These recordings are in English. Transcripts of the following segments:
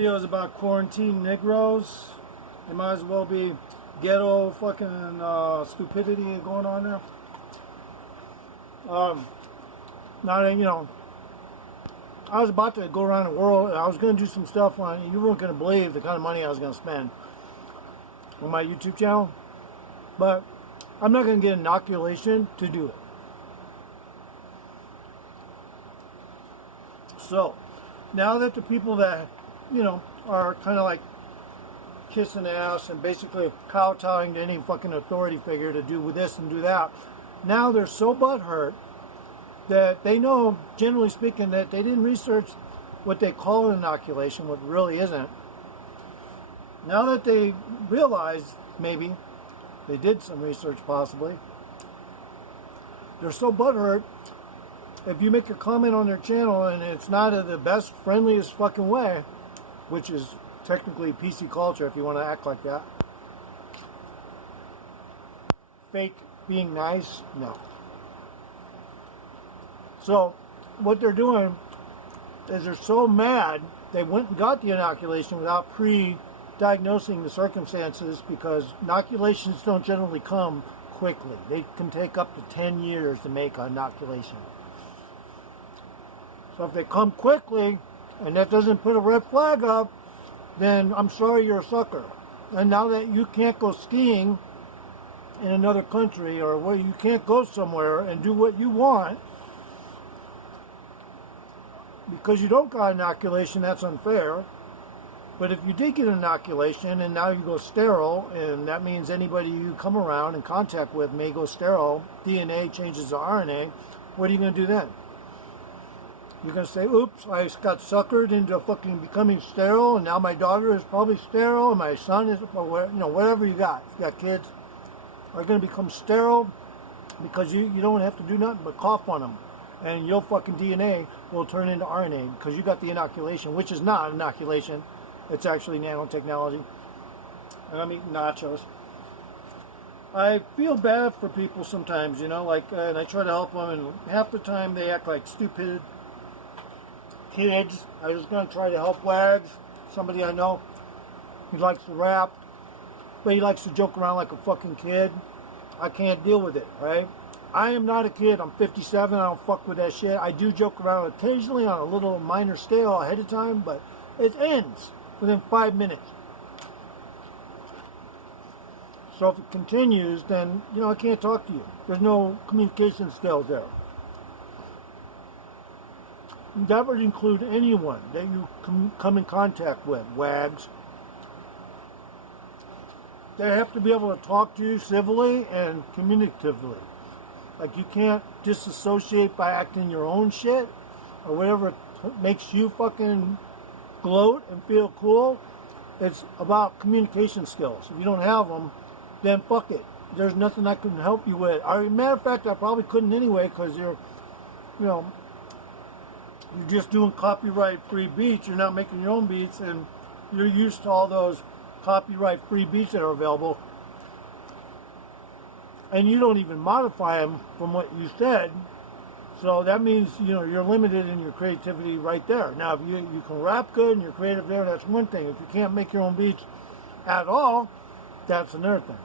video is about quarantine Negroes. It might as well be ghetto fucking stupidity going on there. I was about to go around the world and I was going to do some stuff on, you weren't going to believe the kind of money I was going to spend on my YouTube channel. But I'm not going to get inoculation to do it. So, now that the people that, are kind of like kissing ass and basically kowtowing to any fucking authority figure to do this and do that, now they're so butthurt that they know, generally speaking, that they didn't research what they call an inoculation, what really isn't. Now that they realize, maybe, they did some research possibly, they're so butthurt, if you make a comment on their channel and it's not in the best, friendliest fucking way, which is technically PC culture if you want to act like that. Fake being nice? No. So, what they're doing is they're so mad they went and got the inoculation without pre-diagnosing the circumstances, because inoculations don't generally come quickly. They can take up to 10 years to make an inoculation. So if they come quickly and that doesn't put a red flag up, then I'm sorry, you're a sucker. And now that you can't go skiing in another country, or where you can't go somewhere and do what you want because you don't got inoculation, that's unfair. But if you did get an inoculation and now you go sterile, and that means anybody you come around in contact with may go sterile, DNA changes to RNA, what are you going to do then? You're going to say, oops, I got suckered into fucking becoming sterile, and now my daughter is probably sterile, and my son is, whatever you got. If you got kids, are going to become sterile because you don't have to do nothing but cough on them. And your fucking DNA will turn into RNA because you got the inoculation, which is not inoculation. It's actually nanotechnology. And I'm eating nachos. I feel bad for people sometimes, and I try to help them, and half the time they act like stupid kids. I was going to try to help Wags, somebody I know. He likes to rap, but he likes to joke around like a fucking kid. I can't deal with it, right? I am not a kid. I'm 57. I don't fuck with that shit. I do joke around occasionally on a little minor scale ahead of time, but it ends within 5 minutes. So if it continues, then, I can't talk to you. There's no communication skills there. That would include anyone that you come in contact with, Wags. They have to be able to talk to you civilly and communicatively. Like, you can't disassociate by acting your own shit or whatever makes you fucking gloat and feel cool. It's about communication skills. If you don't have them, then fuck it. There's nothing I can help you with. Matter of fact, I probably couldn't anyway, because you're just doing copyright-free beats. You're not making your own beats, and you're used to all those copyright-free beats that are available. And you don't even modify them from what you said. So that means, you're limited in your creativity right there. Now, if you can rap good and you're creative there, that's one thing. If you can't make your own beats at all, that's another thing.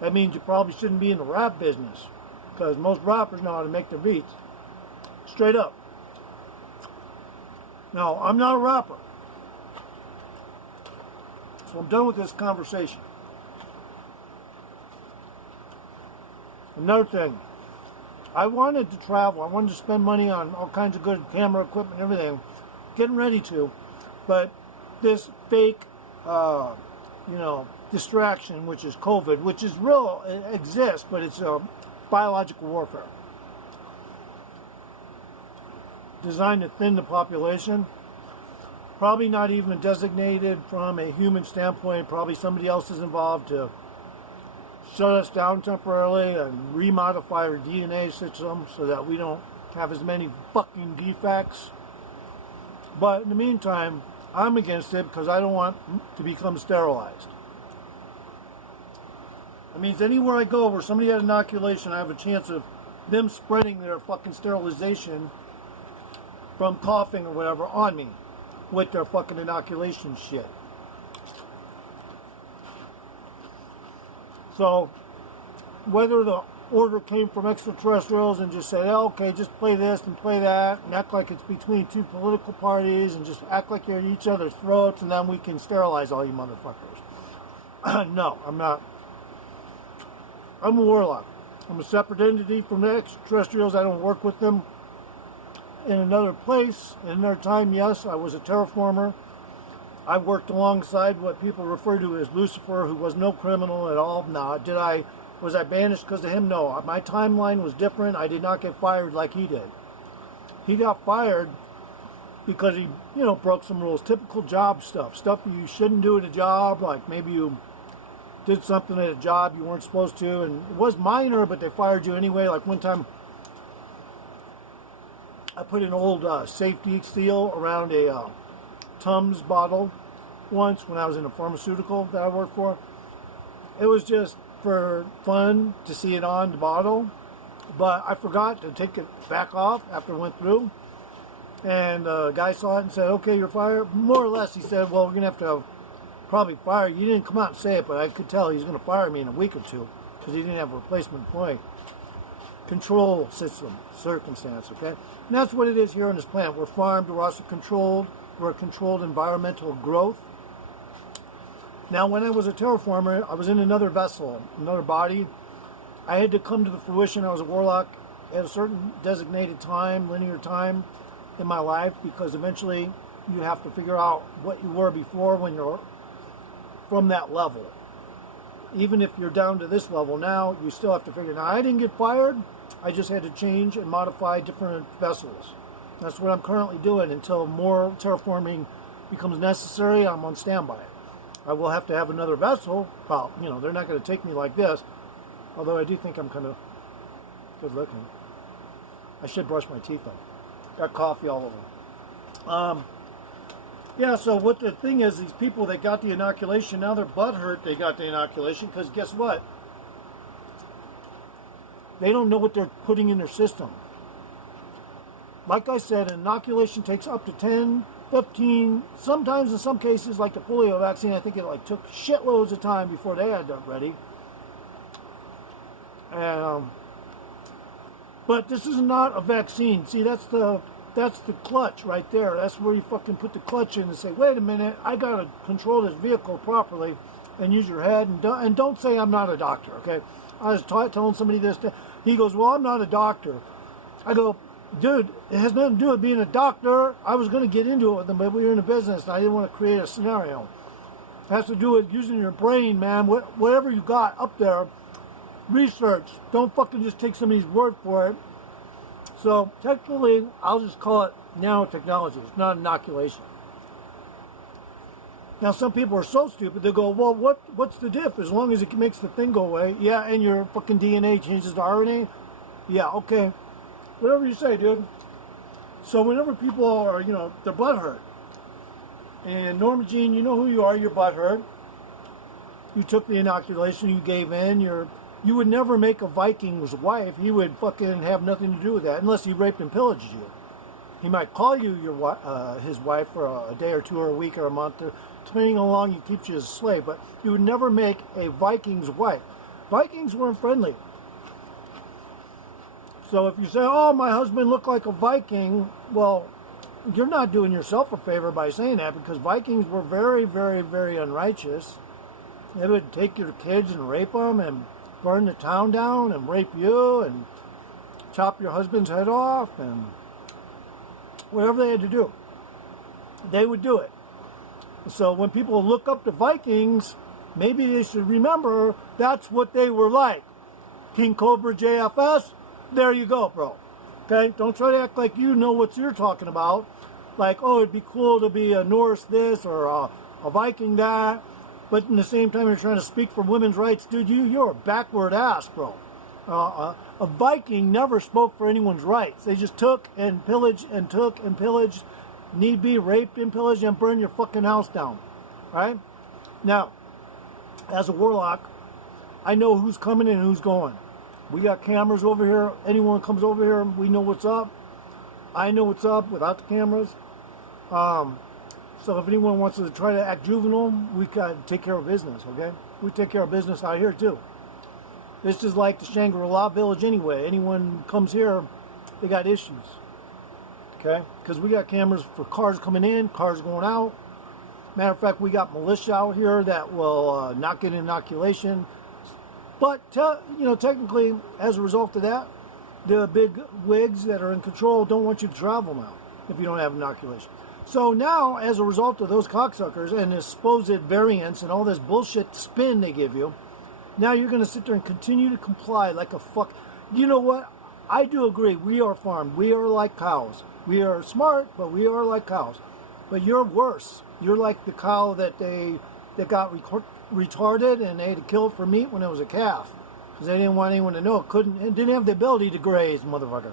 That means you probably shouldn't be in the rap business, because most rappers know how to make their beats. Straight up. Now, I'm not a rapper. So I'm done with this conversation. Another thing. I wanted to travel. I wanted to spend money on all kinds of good camera equipment and everything. Getting ready to. But this fake, distraction, which is COVID, which is real, it exists, but it's biological warfare. Designed to thin the population. Probably not even designated from a human standpoint. Probably somebody else is involved to shut us down temporarily and remodify our DNA system so that we don't have as many fucking defects. But in the meantime, I'm against it because I don't want to become sterilized. That means anywhere I go where somebody had inoculation, I have a chance of them spreading their fucking sterilization from coughing or whatever on me. with their fucking inoculation shit. So, whether the order came from extraterrestrials and just said, oh, okay, just play this and play that, and act like it's between two political parties, and just act like you're at each other's throats, and then we can sterilize all you motherfuckers. No, I'm not. I'm a warlock. I'm a separate entity from the extraterrestrials. I don't work with them. In another place, in another time, yes, I was a terraformer. I worked alongside what people refer to as Lucifer, who was no criminal at all. No, was I banished because of him? No. My timeline was different. I did not get fired like he did. He got fired because he, broke some rules. Typical job stuff. Stuff you shouldn't do at a job, like maybe you did something at a job you weren't supposed to, and it was minor, but they fired you anyway. Like one time, I put an old safety seal around a Tums bottle once when I was in a pharmaceutical that I worked for. It was just for fun to see it on the bottle, but I forgot to take it back off after it went through, and the guy saw it and said, okay, you're fired. More or less he said, well, we're gonna have to probably fire you. He didn't come out and say it, but I could tell he's gonna fire me in a week or two because he didn't have a replacement employee. Control system, circumstance, okay? And that's what it is here on this planet. We're farmed, we're also controlled, we're a controlled environmental growth. Now, when I was a terraformer, I was in another vessel, another body. I had to come to the fruition. I was a warlock at a certain designated time, linear time in my life, because eventually you have to figure out what you were before when you're from that level. Even if you're down to this level now, you still have to figure it out. I didn't get fired. I just had to change and modify different vessels. That's what I'm currently doing until more terraforming becomes necessary. I'm on standby. I will have to have another vessel. Well, they're not going to take me like this, although I do think I'm kind of good looking. I should brush my teeth though. Got coffee all over. Yeah, so what the thing is, these people that got the inoculation, now they're butthurt they got the inoculation, because guess what? They don't know what they're putting in their system. Like I said, an inoculation takes up to 10, 15, sometimes in some cases, like the polio vaccine, I think it took shitloads of time before they had that ready. But this is not a vaccine. See, that's the clutch right there. That's where you fucking put the clutch in and say, wait a minute, I gotta control this vehicle properly, and use your head, and don't say I'm not a doctor, okay? I was telling somebody this, he goes, well, I'm not a doctor. I go, dude, it has nothing to do with being a doctor. I was going to get into it with them, but we were in a business, and I didn't want to create a scenario. It has to do with using your brain, man. Whatever you got up there, research. Don't fucking just take somebody's word for it. So, technically, I'll just call it nanotechnology. It's not inoculation. Now, some people are so stupid, they go, well, what's the diff? As long as it makes the thing go away. Yeah, and your fucking DNA changes to RNA? Yeah, okay. Whatever you say, dude. So whenever people are, they're butthurt. And Norma Jean, you know who you are, you're butthurt. You took the inoculation, you gave in, you would never make a Viking's wife. He would fucking have nothing to do with that, unless he raped and pillaged you. He might call you his wife for a day or two or a week or a month, depending on how long he keeps you as a slave, but you would never make a Viking's wife. Vikings weren't friendly. So if you say, oh, my husband looked like a Viking, well, you're not doing yourself a favor by saying that, because Vikings were very, very, very unrighteous. They would take your kids and rape them and burn the town down and rape you and chop your husband's head off and whatever they had to do. They would do it. So when people look up to Vikings, maybe they should remember that's what they were like. King Cobra JFS, there you go, bro. Okay? Don't try to act like you know what you're talking about. Like, oh, it'd be cool to be a Norse this or a Viking that. But in the same time, you're trying to speak for women's rights. Dude, you're a backward ass, bro. A Viking never spoke for anyone's rights. They just took and pillaged and took and pillaged. Need be raped and pillaged and burn your fucking house down. Right? Now, as a warlock, I know who's coming and who's going. We got cameras over here. Anyone comes over here, we know what's up. I know what's up without the cameras. So if anyone wants to try to act juvenile, we got to take care of business, okay? We take care of business out here too. This is like the Shangri-La Village anyway. Anyone comes here, they got issues, okay? Because we got cameras for cars coming in, cars going out. Matter of fact, we got militia out here that will not get inoculation. But, technically, as a result of that, the big wigs that are in control don't want you to travel now if you don't have inoculation. So now, as a result of those cocksuckers and the supposed variants and all this bullshit spin they give you, now you're going to sit there and continue to comply like a fuck. You know what? I do agree. We are farmed. We are like cows. We are smart, but we are like cows. But you're worse. You're like the cow that got retarded and they had to kill it for meat when it was a calf. Because they didn't want anyone to know it didn't have the ability to graze, motherfucker.